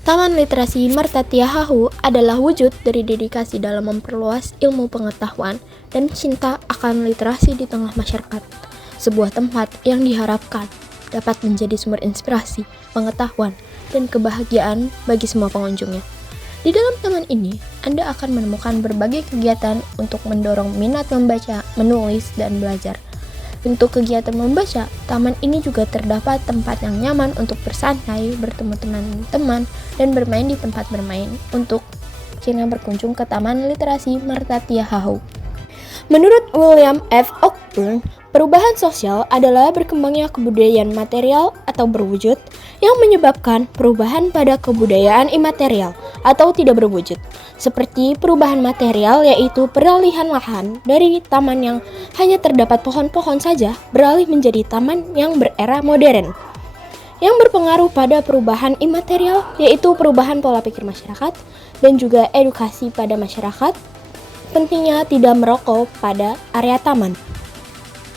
Taman Literasi Marta Tiahahu adalah wujud dari dedikasi dalam memperluas ilmu pengetahuan dan cinta akan literasi di tengah masyarakat. Sebuah tempat yang diharapkan dapat menjadi sumber inspirasi, pengetahuan, dan kebahagiaan bagi semua pengunjungnya. Di dalam taman ini, Anda akan menemukan berbagai kegiatan untuk mendorong minat membaca, menulis, dan belajar. Untuk kegiatan membaca, taman ini juga terdapat tempat yang nyaman untuk bersantai, bertemu teman-teman, dan bermain di tempat bermain untuk yang berkunjung ke Taman Literasi Marta Tiahahu. Menurut William F. Cockburn, perubahan sosial adalah berkembangnya kebudayaan material atau berwujud yang menyebabkan perubahan pada kebudayaan imaterial atau tidak berwujud. Seperti perubahan material yaitu peralihan lahan dari taman yang hanya terdapat pohon-pohon saja beralih menjadi taman yang berera modern. Yang berpengaruh pada perubahan imaterial yaitu perubahan pola pikir masyarakat dan juga edukasi pada masyarakat. Pentingnya tidak merokok pada area taman.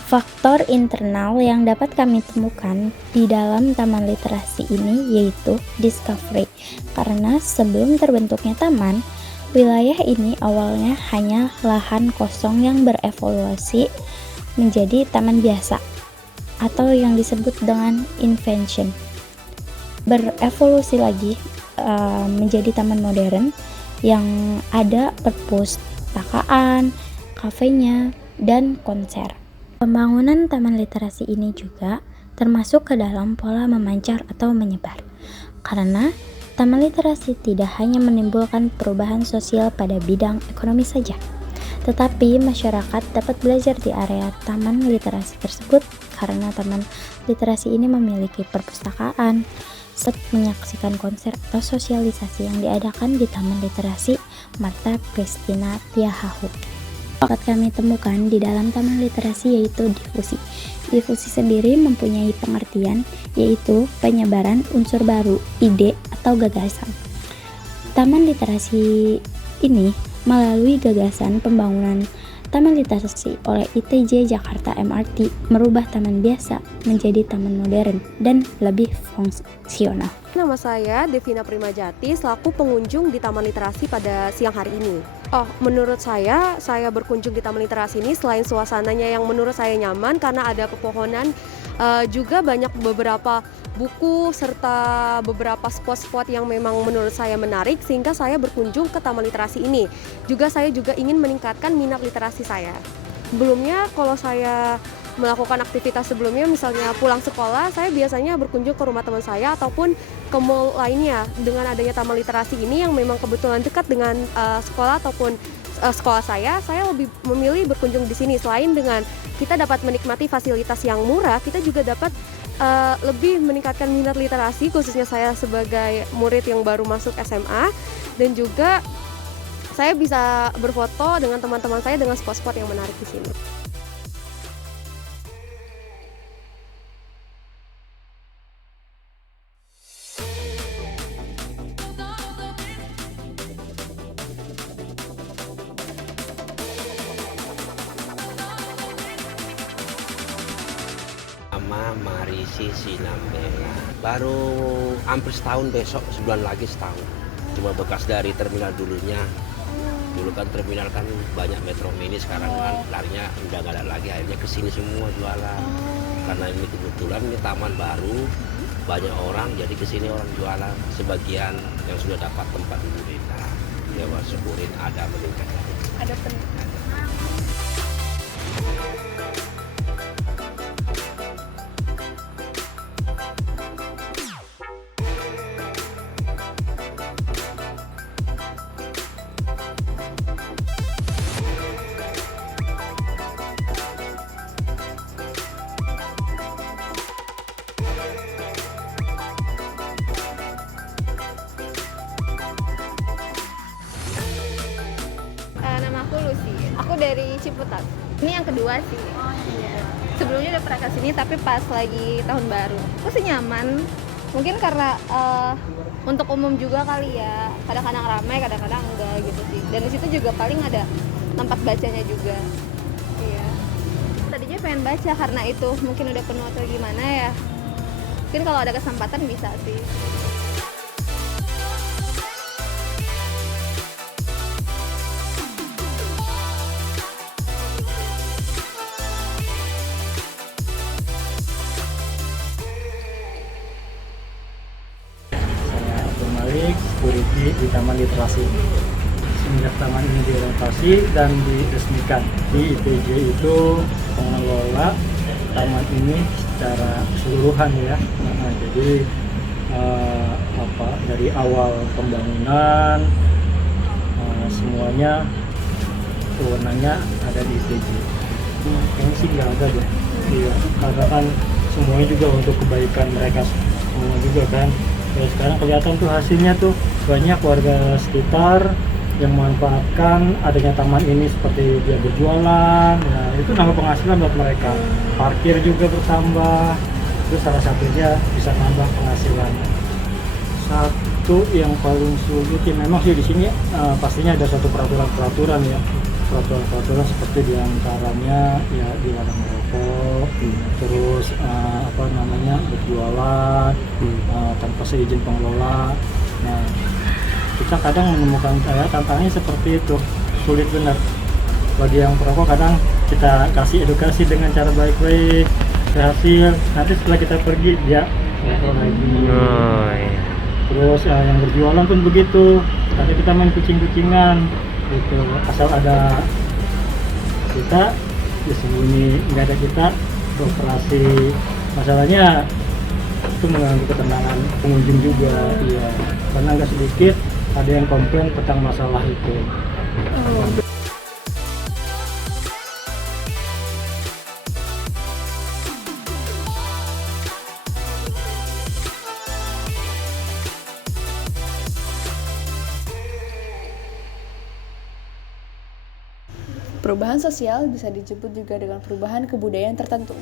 Faktor internal yang dapat kami temukan di dalam taman literasi ini yaitu discovery. Karena sebelum terbentuknya taman, wilayah ini awalnya hanya lahan kosong yang berevolusi menjadi taman biasa atau yang disebut dengan invention. Berevolusi lagi menjadi taman modern yang ada perpustakaan, kafenya, dan konser. Pembangunan taman literasi ini juga termasuk ke dalam pola memancar atau menyebar. Karena taman literasi tidak hanya menimbulkan perubahan sosial pada bidang ekonomi saja, tetapi masyarakat dapat belajar di area taman literasi tersebut karena taman literasi ini memiliki perpustakaan, menyaksikan konser atau sosialisasi yang diadakan di Taman Literasi Marta Christina Tiahahu. Dapat kami temukan di dalam taman literasi yaitu difusi. Difusi sendiri mempunyai pengertian yaitu penyebaran unsur baru, ide atau gagasan. Taman literasi ini melalui gagasan pembangunan taman literasi oleh ITJ Jakarta MRT merubah taman biasa menjadi taman modern dan lebih fungsional. Nama saya Devina Primajati selaku pengunjung di Taman Literasi pada siang hari ini. Menurut saya berkunjung di Taman Literasi ini selain suasananya yang menurut saya nyaman karena ada pepohonan, juga banyak beberapa buku serta beberapa spot-spot yang memang menurut saya menarik sehingga saya berkunjung ke Taman Literasi ini. Saya juga ingin meningkatkan minat literasi saya. Sebelumnya kalau saya melakukan aktivitas sebelumnya misalnya pulang sekolah, saya biasanya berkunjung ke rumah teman saya ataupun ke mall lainnya. Dengan adanya Taman Literasi ini yang memang kebetulan dekat dengan sekolah ataupun sekolah saya lebih memilih berkunjung di sini. Selain dengan kita dapat menikmati fasilitas yang murah, kita juga dapat lebih meningkatkan minat literasi, khususnya saya sebagai murid yang baru masuk SMA, dan juga saya bisa berfoto dengan teman-teman saya dengan spot-spot yang menarik di sini. Nama Marisi Sinambela. Baru hampir setahun, besok sebulan lagi setahun. Cuma bekas dari terminal dulunya. Dulu kan terminal kan banyak Metro Mini, sekarang kan larinya udah nggak ada lagi. Akhirnya kesini semua jualan. Karena ini kebetulan ini taman baru, banyak orang jadi kesini orang jualan. Sebagian yang sudah dapat tempat di Burita, ya syukurin ada meningkat. Ada peningkatan. Nama aku Lucy, aku dari Ciputat. Ini yang kedua sih. Sebelumnya udah pernah kesini tapi pas lagi tahun baru. Aku sih nyaman, mungkin karena untuk umum juga kali ya. Kadang-kadang ramai, kadang-kadang enggak gitu sih. Dan di situ juga paling ada tempat bacanya juga. Iya. Tadinya pengen baca karena itu mungkin udah penuh atau gimana ya. Mungkin kalau ada kesempatan bisa sih. teknik security di Taman Literasi. Semenjak taman ini direnovasi dan diresmikan, di IPJ itu mengelola taman ini secara keseluruhan ya. Jadi dari awal pembangunan semuanya wewenangnya ada di IPJ. Kayaknya sih nggak ada deh. Iya, karena kan semuanya juga untuk kebaikan mereka semua juga kan. Ya, sekarang kelihatan tuh hasilnya tuh banyak warga sekitar yang memanfaatkan adanya taman ini seperti dia berjualan, ya itu nambah penghasilan buat mereka. Parkir juga bertambah, itu salah satunya bisa nambah penghasilan. Satu yang paling sulit ya memang sih di sini pastinya ada suatu peraturan ya. Peraturan seperti diantaranya ya dilarang merokok, terus berjualan tanpa seizin pengelola. Nah, kita kadang menemukan tantangannya seperti itu, sulit benar. Bagi yang perokok kadang kita kasih edukasi dengan cara baik-baik, berhasil. Nanti setelah kita pergi dia merokok lagi. Terus yang berjualan pun begitu. Tadi kita main kucing-kucingan. Gitu. Asal ada kita disembunyi, nggak ada kita beroperasi. Masalahnya itu mengganggu ketenangan pengunjung juga, ya karena nggak sedikit ada yang komplain tentang masalah itu. Perubahan sosial bisa disebut juga dengan perubahan kebudayaan tertentu.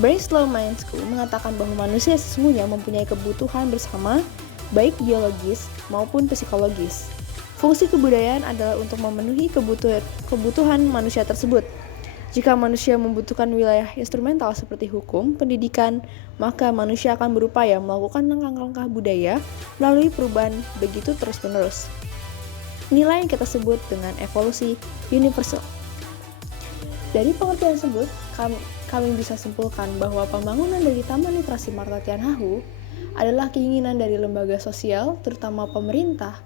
Bracelaw Mind School mengatakan bahwa manusia sesungguhnya mempunyai kebutuhan bersama, baik biologis maupun psikologis. Fungsi kebudayaan adalah untuk memenuhi kebutuhan manusia tersebut. Jika manusia membutuhkan wilayah instrumental seperti hukum, pendidikan, maka manusia akan berupaya melakukan langkah-langkah budaya melalui perubahan begitu terus-menerus. Inilah yang kita sebut dengan evolusi universal. Dari pengertian tersebut, kami bisa simpulkan bahwa pembangunan dari Taman Literasi Marta Tianhahu adalah keinginan dari lembaga sosial, terutama pemerintah,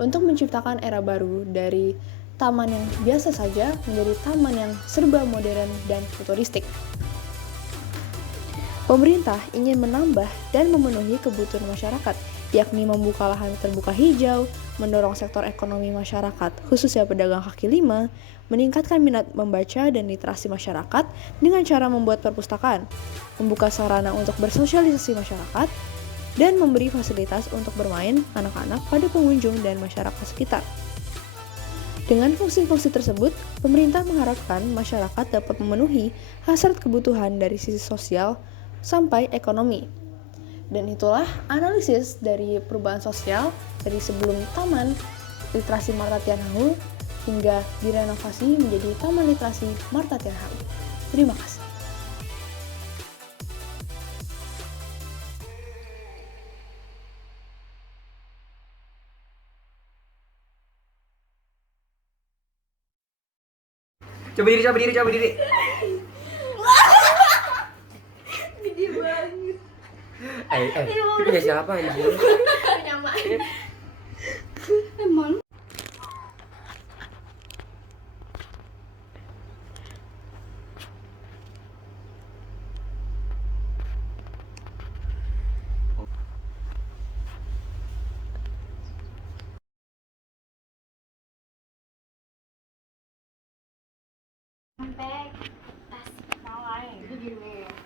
untuk menciptakan era baru dari taman yang biasa saja menjadi taman yang serba modern dan futuristik. Pemerintah ingin menambah dan memenuhi kebutuhan masyarakat, yakni membuka lahan terbuka hijau, mendorong sektor ekonomi masyarakat, khususnya pedagang kaki lima, meningkatkan minat membaca dan literasi masyarakat dengan cara membuat perpustakaan, membuka sarana untuk bersosialisasi masyarakat, dan memberi fasilitas untuk bermain anak-anak pada pengunjung dan masyarakat sekitar. Dengan fungsi-fungsi tersebut, pemerintah mengharapkan masyarakat dapat memenuhi hasrat kebutuhan dari sisi sosial sampai ekonomi. Dan itulah analisis dari perubahan sosial dari sebelum Taman Literasi Marta Tianhahu hingga direnovasi menjadi Taman Literasi Marta Tianhahu. Terima kasih. Coba diri. Gede banget. Itu punya siapa ini? Nyamain. Emang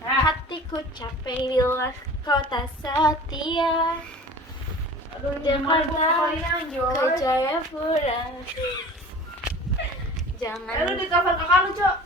hatiku capek bila kau tak setia. Jakarta ke Jayapura. Jangan. Lu di telepon kakak lu, Cok.